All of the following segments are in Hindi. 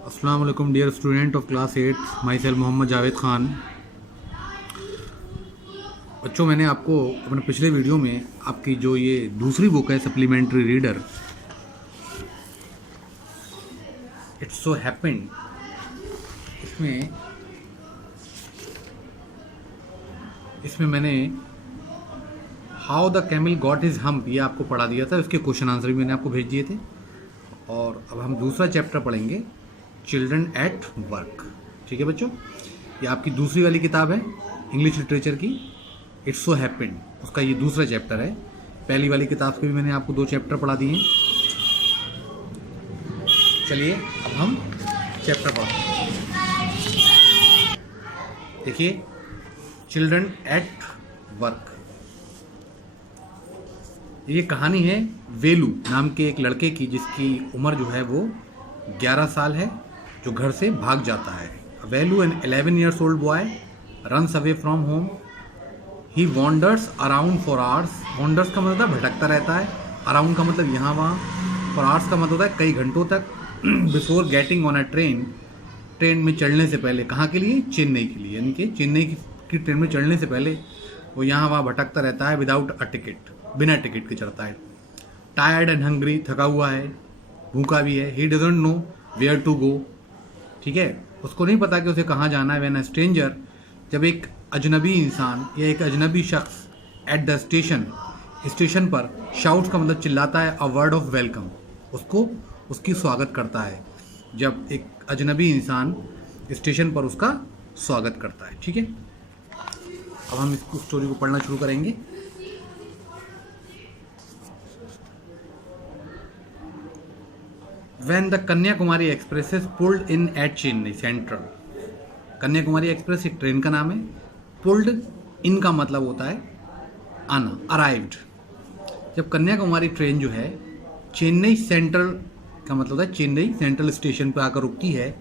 अस्सलाम वालेकुम dear student of class 8, myself Mohammad Javed Khan. बच्चों, मैंने आपको अपने पिछले वीडियो में आपकी जो ये दूसरी बुक है supplementary reader, it's so happened, इसमें मैंने how the camel got his hump ये आपको पढ़ा दिया था। इसके क्वेश्चन आंसर भी मैंने आपको भेज दिए थे। और अब हम दूसरा चैप्टर पढ़ेंगे, चिल्ड्रन एट वर्क। ठीक है बच्चों, ये आपकी दूसरी वाली किताब है इंग्लिश लिटरेचर की, इट्स सो हैपेंड, उसका ये दूसरा चैप्टर है। पहली वाली किताब के भी मैंने आपको 2 चैप्टर पढ़ा दिए हैं। चलिए अब हम चैप्टर पढ़ते हैं। देखिए, चिल्ड्रन एट वर्क, ये कहानी है वेलू नाम के एक लड़के की, जिसकी उम्र जो है वो 11 साल है, जो घर से भाग जाता है। वेलू N 11 years old boy runs away from home. He wanders around for hours. Wanders का मतलब भटकता रहता है, around का मतलब यहाँ वहाँ, for hours का मतलब होता है कई घंटों तक। Before getting on a train, train में चढ़ने से पहले, कहाँ के लिए? चेन्नई के लिए, यानी कि चेन्नई की ट्रेन में चढ़ने से पहले वो यहाँ वहाँ भटकता रहता है। विदाउट अ टिकट, बिना टिकट के चढ़ता है। टायर्ड एंड हंग्री, थका हुआ है, भूखा भी है। He doesn't know where to go, ठीक है, उसको नहीं पता कि उसे कहाँ जाना है। व्हेन अ स्ट्रेंजर, जब एक अजनबी इंसान या एक अजनबी शख्स एट द स्टेशन, स्टेशन पर, शाउट्स का मतलब चिल्लाता है, अ वर्ड ऑफ वेलकम, उसको उसकी स्वागत करता है। जब एक अजनबी इंसान स्टेशन पर उसका स्वागत करता है, ठीक है। अब हम इस स्टोरी को पढ़ना शुरू करेंगे। When the Kanyakumari express is pulled in at Chennai central, Kanyakumari express एक ट्रेन का नाम है। पुल्ड इन का मतलब होता है आना, अराइव्ड। जब कन्याकुमारी ट्रेन जो है चेन्नई सेंट्रल का मतलब होता है चेन्नई सेंट्रल स्टेशन पर आकर रुकती है।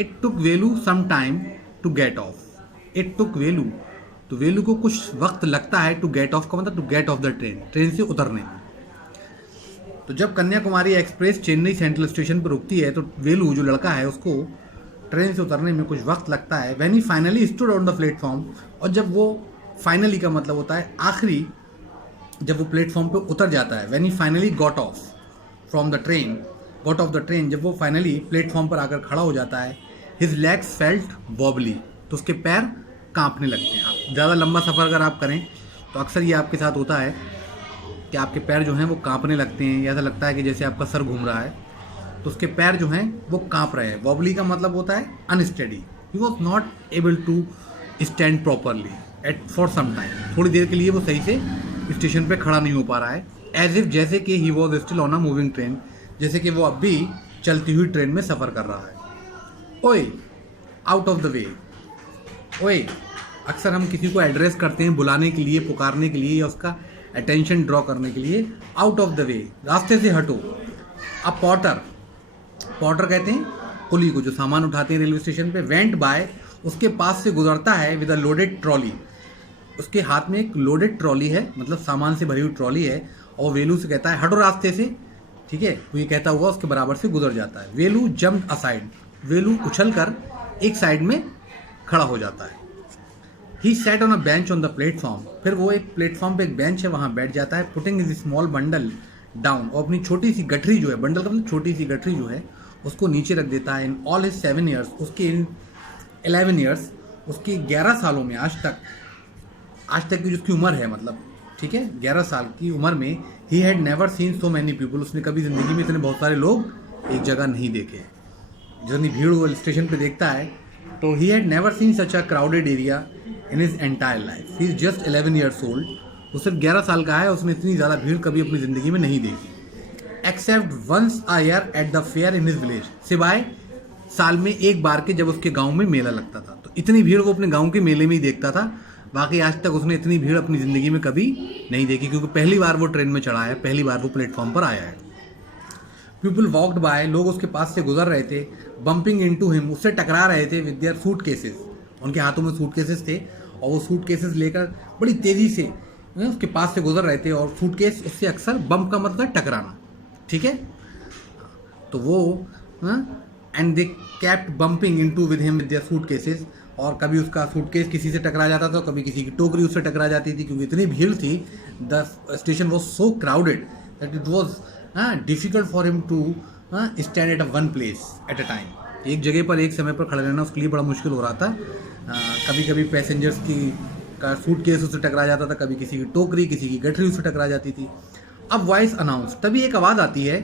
It took Velu some time to get off. It took Velu, तो वेलू को कुछ वक्त लगता है। टू गेट ऑफ का मतलब to get off the train, train से उतरने में। तो जब Kanyakumari express Chennai central station पर रुकती है तो वेलू जो लड़का है उसको ट्रेन से उतरने में कुछ वक्त लगता है। When he finally stood on the platform, और जब वो फाइनली का मतलब होता है आखिरी, जब वो प्लेटफॉर्म पे उतर जाता है। When he finally got off from the train, got off the train, जब वो फाइनली प्लेटफॉर्म पर आकर खड़ा हो जाता है। हिज लेग्स फेल्ट वॉबली, तो उसके पैर कांपने लगते हैं। आप ज़्यादा लंबा सफ़र अगर आप करें तो अक्सर ये आपके साथ होता है कि आपके पैर जो हैं वो कांपने लगते हैं, या ऐसा लगता है कि जैसे आपका सर घूम रहा है, तो उसके पैर जो हैं वो कांप रहे हैं। वॉबली का मतलब होता है unsteady. He was not able to stand properly at for some time, थोड़ी देर के लिए वो सही से स्टेशन पे खड़ा नहीं हो पा रहा है। एज इफ, जैसे कि he was still on a moving train, जैसे कि वो अब भी चलती हुई ट्रेन में सफ़र कर रहा है। ओए, आउट ऑफ द वे। ओए, अक्सर हम किसी को एड्रेस करते हैं बुलाने के लिए, पुकारने के लिए, या उसका अटेंशन ड्रॉ करने के लिए। आउट ऑफ द वे, रास्ते से हटो। अब पॉटर, पॉटर कहते हैं कुली को जो सामान उठाते हैं रेलवे स्टेशन पे। वेंट बाय, उसके पास से गुजरता है। विद अ लोडेड ट्रॉली, उसके हाथ में एक लोडेड ट्रॉली है, मतलब सामान से भरी हुई ट्रॉली है। और वेलू से कहता है हटो रास्ते से, ठीक है। वो ये कहता हुआ उसके बराबर से गुजर जाता है। वेलू जम्प्ड असाइड, वेलू उछल कर एक साइड में खड़ा हो जाता है। He sat on a bench on the platform, फिर वो एक प्लेटफॉर्म पे एक बेंच है वहाँ बैठ जाता है। Putting his small bundle down, और अपनी छोटी सी गठरी जो है, बंडल का मतलब छोटी सी गठरी जो है, उसको नीचे रख देता है। इन ऑल हिज 7 years, उसके इन 11 years, उसकी 11 सालों में, आज तक की जिसकी उम्र है, मतलब ठीक है 11 साल की उम्र में, he had never seen so many people, उसने कभी ज़िंदगी में इतने बहुत सारे लोग एक जगह नहीं देखे। जितनी भीड़ वो स्टेशन पे देखता है, तो he had never seen such a crowded area in his entire life. He is just 11 years old, वो सिर्फ 11 साल का है, उसने इतनी ज़्यादा भीड़ कभी अपनी ज़िंदगी में नहीं देखी। Except once a year at the fair in his village, सिवाय साल में एक बार के जब उसके गांव में मेला लगता था, तो इतनी भीड़ वो अपने गांव के मेले में ही देखता था। बाकी आज तक उसने इतनी भीड़ अपनी ज़िंदगी में कभी नहीं देखी, क्योंकि पहली बार वो ट्रेन में चढ़ा है, पहली बार वो प्लेटफॉर्म पर आया है। पीपल वॉक्ड बाय, लोग उसके पास से गुजर रहे थे। बम्पिंग इनटू हिम, उससे टकरा रहे थे। विद देयर सूट केसेस, उनके हाथों में सूट केसेस थे, और वो सूट केसेस लेकर बड़ी तेज़ी से उसके पास से गुजर रहे थे। और सूटकेस उससे अक्सर बम्प का मतलब टकराना, ठीक है। तो वो and they kept bumping into with him with their suitcases, और कभी उसका सूटकेस किसी से टकरा जाता था, कभी किसी की टोकरी उससे टकरा जाती थी, क्योंकि इतनी भीड़ थी, the station was so crowded that it was difficult for him to stand at a one place at a time. एक जगह पर एक समय पर खड़े रहना उसके लिए बड़ा मुश्किल हो रहा था। कभी कभी पैसेंजर्स की का सूटकेस उससे टकरा जाता था, कभी किसी की टोकरी, किसी की गठरी उससे टकरा जाती थी। अब वॉइस अनाउंस, तभी एक आवाज़ आती है,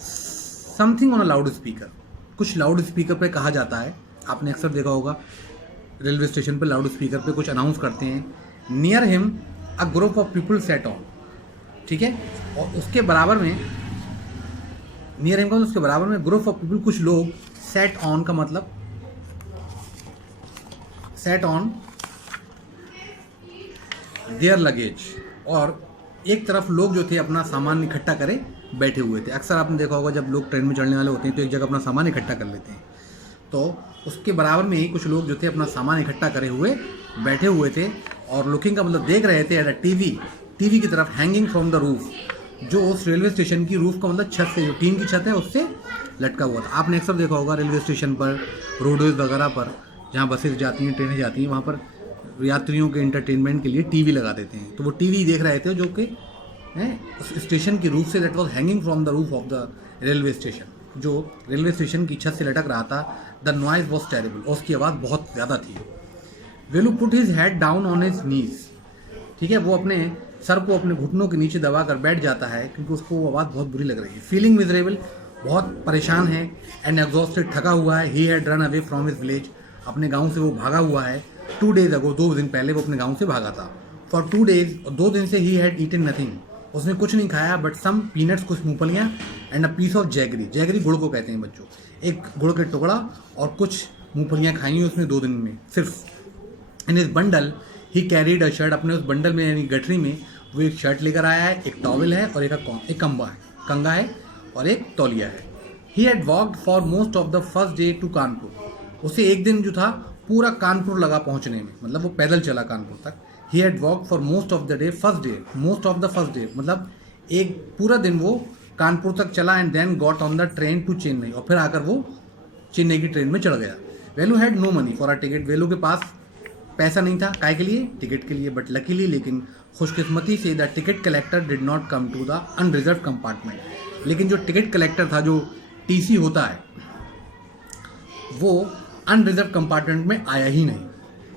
something on a loud speaker, कुछ लाउड स्पीकर पे कहा जाता है। आपने अक्सर देखा होगा रेलवे स्टेशन पे लाउड स्पीकर पे कुछ अनाउंस करते हैं, near him a group of people set on, ठीक है, और उसके बराबर में नियर हिम का उसके बराबर में ग्रुप ऑफ पीपल, कुछ लोग, सेट ऑन का मतलब सेट ऑन देयर लगेज, और एक तरफ लोग जो थे अपना सामान इकट्ठा करे बैठे हुए थे। अक्सर आपने देखा होगा जब लोग ट्रेन में चढ़ने वाले होते हैं तो एक जगह अपना सामान इकट्ठा कर लेते हैं, तो उसके बराबर में ही कुछ लोग जो थे अपना सामान इकट्ठा करे हुए बैठे हुए थे, और लुकिंग का मतलब देख रहे थे एट अ टीवी की तरफ, हैंगिंग फ्रॉम द रूफ, जो उस रेलवे स्टेशन की रूफ का मतलब छत से, जो टीन की छत है उससे लटका हुआ था। आपने अक्सर देखा होगा रेलवे स्टेशन पर, रोडवेज वगैरह पर, जहाँ बसेज जाती हैं, ट्रेनें जाती हैं, वहाँ पर यात्रियों के एंटरटेनमेंट के लिए टीवी लगा देते हैं। तो वो टीवी देख रहे थे जो कि उस स्टेशन की रूफ से, that was hanging from the roof of the railway station, जो रेलवे स्टेशन की छत से लटक रहा था। द नॉइज वॉज टेरेबल, और उसकी आवाज़ बहुत ज़्यादा थी। Velu put his head down on his knees, ठीक है, वो अपने सर को अपने घुटनों के नीचे दबा कर बैठ जाता है, क्योंकि उसको वो आवाज़ बहुत बुरी लग रही है। फीलिंग मिजरेबल, बहुत परेशान है, एंड एग्जॉस्टेड, थका हुआ है। He had run away from his village, अपने गाँव से वो भागा हुआ है। 2 days अगो, 2 दिन पहले वो अपने गाँव से भागा था। फॉर 2 days, 2 दिन से ही हैड ईटन नथिंग, उसने कुछ नहीं खाया, बट सम पीनट्स, कुछ मूंगफलियाँ, and a piece of jaggery, jaggery गुड़ को कहते हैं बच्चों, एक गुड़ का टुकड़ा और कुछ मूंगफलियाँ खाई उसने 2 दिन में सिर्फ। इन इस bundle he carried a shirt, अपने उस बंडल में यानी गठरी में वो एक शर्ट लेकर आया है, एक टॉवल है और एक कंगा है और एक तौलिया है। He had walked for most of the first day to Kanpur, उसे एक दिन जो था पूरा कानपुर लगा पहुंचने में, मतलब वो पैदल चला कानपुर तक। He had walk for most of the day, most of the first day मतलब एक पूरा दिन वो कानपुर तक चला, and then got on the train to Chennai, और फिर आकर वो चेन्नई की ट्रेन में चढ़ गया। Velu had no money for a ticket, Velu के पास पैसा नहीं था, काय के लिए, टिकट के लिए, बट लकीली, लेकिन खुशकिस्मती से, the ticket collector did not come to the unreserve compartment, लेकिन जो टिकट कलेक्टर था, जो टीसी होता है, वो अनरिजर्व कंपार्टमेंट में आया ही नहीं।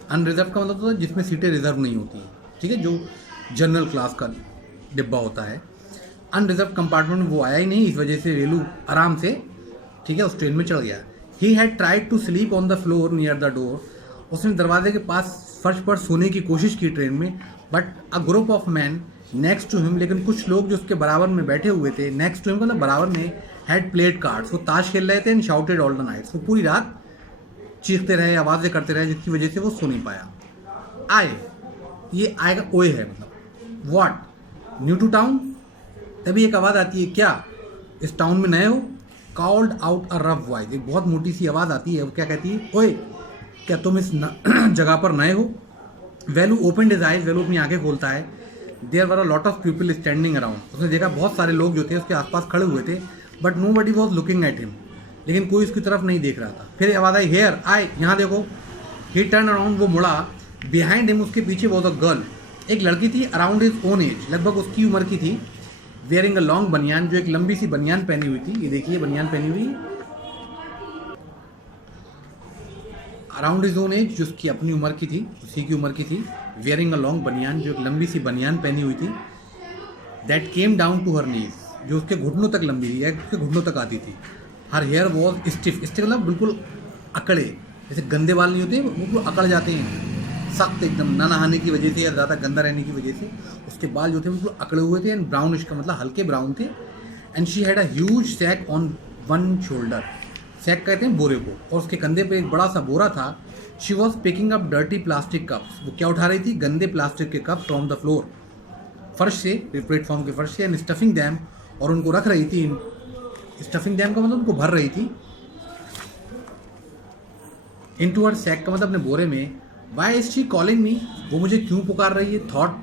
अनरिजर्व का मतलब होता है जिसमें सीटें रिजर्व नहीं होती हैं, ठीक है, जो जनरल क्लास का डिब्बा होता है। अनरिजर्व कंपार्टमेंट में वो आया ही नहीं, इस वजह से वेलू आराम से, ठीक है, उस ट्रेन में चढ़ गया। He had tried to sleep on the floor near the door, उसने दरवाजे के पास फर्श पर सोने की कोशिश की ट्रेन में, but a group of man next to him, लेकिन कुछ लोग जो उसके बराबर में बैठे हुए थे, नेक्स्ट टू हिम मतलब बराबर में, हैड प्लेड कार्ड्स, वो ताश खेल रहे थे, and shouted all the nights, वो पूरी रात चीखते रहे, आवाज़ें करते रहे, जिसकी वजह से वो सो नहीं पाया। आए, ये आए का ओए है, मतलब व्हाट, न्यू टू टाउन, तभी एक आवाज़ आती है, क्या इस टाउन में नए हो, called out a rough voice, एक बहुत मोटी सी आवाज़ आती है, वो क्या कहती है, ओए क्या तुम इस जगह पर नए हो। Velu open his eyes, Velu अपनी आंखें खोलता है। There were a lot of people standing around, उसने देखा बहुत सारे लोग जो थे उसके आसपास खड़े हुए थे, but nobody was looking at him, लेकिन कोई उसकी तरफ नहीं देख रहा था। फिर आवाज़ आई, हेयर, आए, यहाँ देखो। ही टर्न अराउंड, वो मुड़ा। बिहाइंड हिम, उसके पीछे वॉज अ गर्ल, एक लड़की थी, अराउंड हिज ओन एज, लगभग उसकी उम्र की थी, वेयरिंग अ लॉन्ग बनियान, जो एक लंबी सी बनियान पहनी हुई थी, ये देखिए बनियान पहनी हुई, अराउंड हिज ओन एज, जो उसकी अपनी उम्र की थी, उसी की उम्र की थी, वेयरिंग अ लॉन्ग बनियान, जो एक लंबी सी बनियान पहनी हुई थी, that came down to her knees, जो उसके घुटनों तक लंबी थी, या उसके घुटनों तक आती थी। Her hair was stiff, stiff मतलब बिल्कुल अकड़े, जैसे गंदे बाल नहीं होते, वो बिल्कुल अकड़ जाते हैं, सख्त एकदम, ना नहाने की वजह से या ज़्यादा गंदा रहने की वजह से उसके बाल जो थे बिल्कुल अकड़े हुए थे, एंड ब्राउनिश का मतलब हल्के ब्राउन थे। And she had a huge sack on one shoulder, sack कहते हैं बोरे को, और उसके कंधे पे एक बड़ा सा बोरा था। She was picking up dirty plastic cups, वो क्या उठा रही थी, गंदे प्लास्टिक के कप फ्रॉम द फ्लोर, फर्श से, प्लेटफॉर्म के फर्श से, एंड स्टफिंग दैम, और उनको रख रही थी। स्टफिंग दैम का मतलब उनको भर रही थी, इनटू हर सैक का मतलब अपने बोरे में। Why is she calling me, वो मुझे क्यों पुकार रही है, थॉट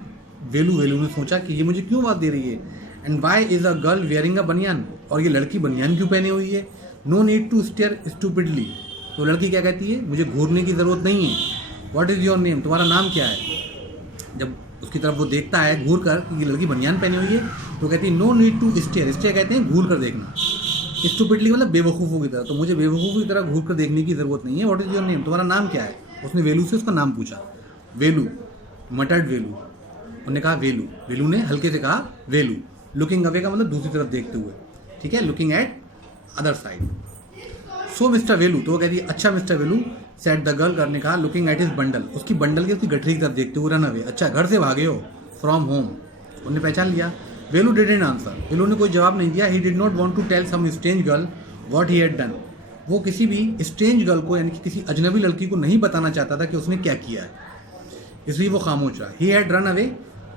वेलू ने सोचा कि ये मुझे क्यों आवाज़ दे रही है। And why is a girl wearing a banian, और ये लड़की बनियान क्यों पहनी हुई है। No need to stare stupidly, तो लड़की क्या कहती है, मुझे घूरने की ज़रूरत नहीं है। व्हाट इज़ योर नेम, तुम्हारा नाम क्या है। जब उसकी तरफ वो देखता है घूर कर कि लड़की बनियान पहनी हुई है, तो कहती है no need to stare, stare कहते हैं घूर कर देखना, स्टूपिडली मतलब बेवकूफ़ों की तरह, तो मुझे बेवकूफ़ों की तरह घूर कर देखने की ज़रूरत नहीं है। व्हाट इज़ योर नेम, तुम्हारा नाम क्या है। उसने वेलू से उसका नाम पूछा, वेलू, मटर्ड वेलू, उन्होंने कहा वेलू, वेलू ने हल्के से कहा वेलू। लुकिंग अवे का मतलब दूसरी तरफ देखते हुए, ठीक है, looking at other side. So mister Velu, तो वो कहती है अच्छा mister Velu, said the girl, करने कहा, लुकिंग एट हिज बंडल, उसकी बंडल की उसकी गठरी की तरफ देखते हुए, रन अवे, अच्छा घर से भागे हो, फ्रॉम होम, उन्होंने पहचान लिया। वेलू डिडंट आंसर, वेलू ने कोई जवाब नहीं दिया। He did not want to tell some strange girl what he had done, वो किसी भी स्ट्रेंज गर्ल को यानी कि किसी अजनबी लड़की को नहीं बताना चाहता था कि उसने क्या किया है, इसलिए वो खामोश रहा। ही हैड रन अवे,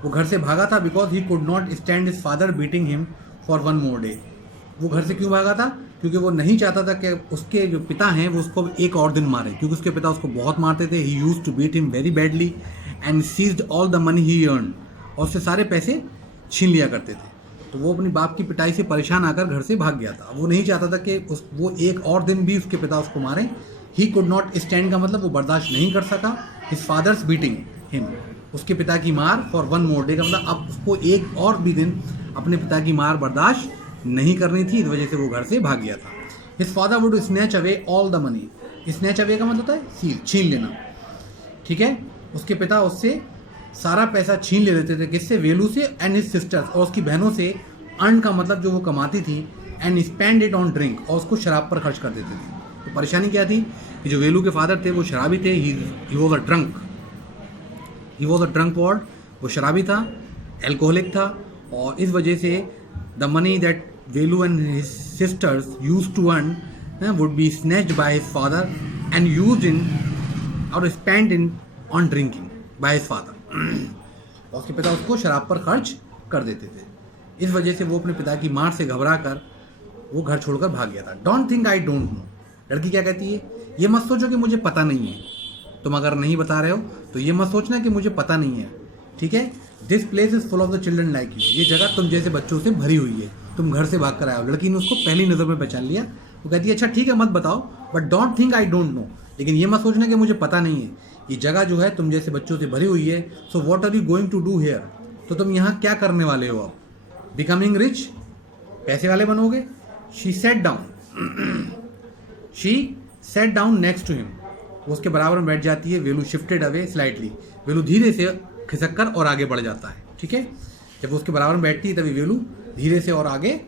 वो घर से भागा था, because he could not stand his father beating him for one more day, वो घर से क्यों भागा था, क्योंकि वो नहीं चाहता था कि उसके जो पिता हैं वो उसको एक और दिन मारे, क्योंकि उसके पिता उसको बहुत मारते थे। He used to beat him very badly and seized all the money he earn, और उससे सारे पैसे छीन लिया करते थे। तो वो अपनी बाप की पिटाई से परेशान आकर घर से भाग गया था। वो नहीं चाहता था कि वो एक और दिन भी उसके पिता उसको मारें। ही कुड नॉट स्टैंड का मतलब वो बर्दाश्त नहीं कर सका हिज फादर्स बीटिंग हिम, उसके पिता की मार, फॉर वन मोर डे का मतलब अब उसको एक और भी दिन अपने पिता की मार बर्दाश्त नहीं करनी थी, इस वजह से वो घर से भाग गया था। His father would snatch away all the money, snatch away का मतलब होता है छीन लेना, ठीक है, उसके पिता उससे सारा पैसा छीन ले लेते थे, किससे, वेलू से, एंड हिज सिस्टर्स, और उसकी बहनों से। अर्न का मतलब जो वो कमाती थी, and spend it on drink, और उसको शराब पर खर्च कर देते थे। तो परेशानी क्या थी कि जो वेलू के फादर थे वो शराबी थे, he was a drunk, he was a drunkard, वो शराबी था, एल्कोहलिक था, और इस वजह से the money that Velu and his sisters used to earn would be snatched by his father and used in और spend in on drinking by his father, और उसके पिता उसको शराब पर खर्च कर देते थे। इस वजह से वो अपने पिता की मार से घबरा कर वो घर छोड़कर भाग गया था। Don't think I don't know, लड़की क्या कहती है, ये मत सोचो कि मुझे पता नहीं है, तुम अगर नहीं बता रहे हो तो ये मत सोचना कि मुझे पता नहीं है, ठीक है। This place is full of the children like you, ये जगह तुम जैसे बच्चों से भरी हुई है, तुम घर से भाग कर आए हो। लड़की ने उसको पहली नज़र में पहचान लिया। वो कहती है अच्छा ठीक है मत बताओ, but don't think I don't know, लेकिन ये मत सोचना कि मुझे पता नहीं है, ये जगह जो है तुम जैसे बच्चों से भरी हुई है। So what are you going to do here, तो तुम यहाँ क्या करने वाले हो अब, बिकमिंग रिच, पैसे वाले बनोगे। She set down next to him, वो उसके बराबर में बैठ जाती है। Velu shifted away slightly, Velu धीरे से खिसक कर और आगे बढ़ जाता है, ठीक है। जब वो उसके बराबर में बैठती है तभी वेलू धीरे से और आगे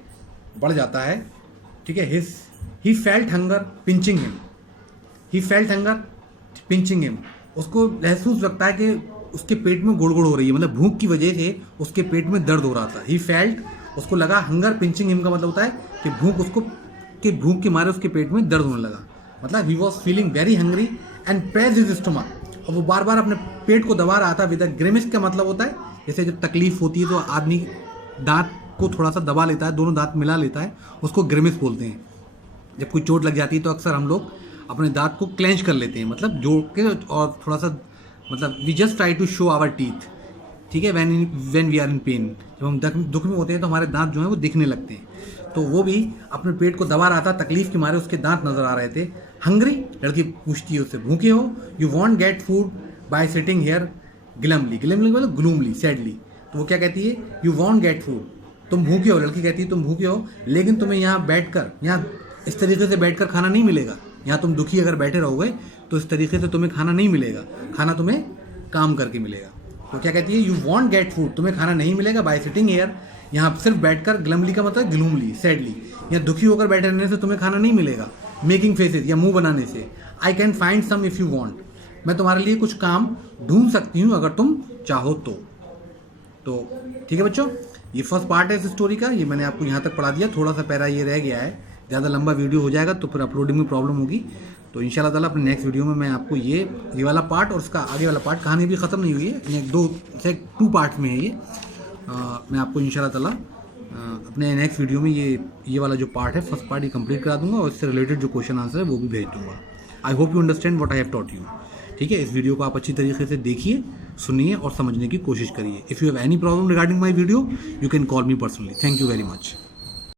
बढ़ जाता है, ठीक है। He felt hunger pinching him, he felt hunger pinching him, उसको महसूस लगता है कि उसके पेट में गुड़गुड़ हो रही है, मतलब भूख की वजह से उसके पेट में दर्द हो रहा था। ही फेल्ट, उसको लगा, हंगर पिंचिंग हिम का मतलब होता है कि भूख के मारे उसके पेट में दर्द होने लगा, मतलब he was feeling very hungry and pressed his stomach, और वो बार बार अपने पेट को दबा रहा था। विद अ ग्रिमिस का मतलब होता है जैसे जब तकलीफ होती है तो आदमी दांत को थोड़ा सा दबा लेता है, दोनों दांत मिला लेता है, उसको ग्रिमिस बोलते हैं। जब कोई चोट लग जाती है तो अक्सर हम लोग अपने दांत को क्लेंच कर लेते हैं, मतलब जोड़ के, और थोड़ा सा मतलब we just try to show our teeth, ठीक है, when we are in pain, जब हम दुख में होते हैं तो हमारे दांत जो हैं वो दिखने लगते हैं। तो वो भी अपने पेट को दबा रहा था, तकलीफ के मारे उसके दांत नजर आ रहे थे। हंग्री, लड़की पूछती है उससे, भूखे हो। You won't get food by sitting here glumly, glumly मतलब ग्लूमली, सैडली। तो वो क्या कहती है, यू वॉन्ट गेट फूड, तुम भूखे हो। लड़की कहती है तुम भूखे हो, लेकिन तुम्हें यहाँ बैठकर, यहाँ इस तरीके से बैठकर खाना नहीं मिलेगा, यहाँ तुम दुखी अगर बैठे रहोगे तो इस तरीके से तुम्हें खाना नहीं मिलेगा, खाना तुम्हें काम करके मिलेगा। तो क्या कहती है, यू वॉन्ट गेट फूड, तुम्हें खाना नहीं मिलेगा बाय सिटिंग हेयर, यहाँ सिर्फ बैठकर, ग्लमली का मतलब ग्लूमली, सैडली, यहाँ दुखी होकर बैठे रहने से तुम्हें खाना नहीं मिलेगा, मेकिंग फेसेस या मुंह बनाने से। I can find some if you want, मैं तुम्हारे लिए कुछ काम ढूंढ सकती हूँ अगर तुम चाहो तो ठीक है बच्चों, ये फर्स्ट पार्ट है इस स्टोरी का, ये मैंने आपको यहाँ तक पढ़ा दिया। थोड़ा सा पैरा ये रह गया है, ज़्यादा लंबा वीडियो हो जाएगा तो फिर अपलोडिंग में प्रॉब्लम होगी। तो इंशाल्लाह ताला अपने नेक्स्ट वीडियो में मैं आपको ये वाला पार्ट और उसका आगे वाला पार्ट, कहानी भी ख़त्म नहीं हुई है, टू पार्ट्स में है ये। मैं आपको इंशाल्लाह ताला अपने नेक्स्ट वीडियो में ये वाला जो पार्ट है, फर्स्ट पार्ट, ये कंप्लीट करा दूंगा और इससे रिलेटेड जो क्वेश्चन आंसर है वो भी भेज दूंगा। I hope you understand what I have taught you, ठीक है। इस वीडियो को आप अच्छी तरीके से देखिए, सुनिए और समझने की कोशिश करिए। If you have any problem regarding my video, you can call me personally. Thank you very much.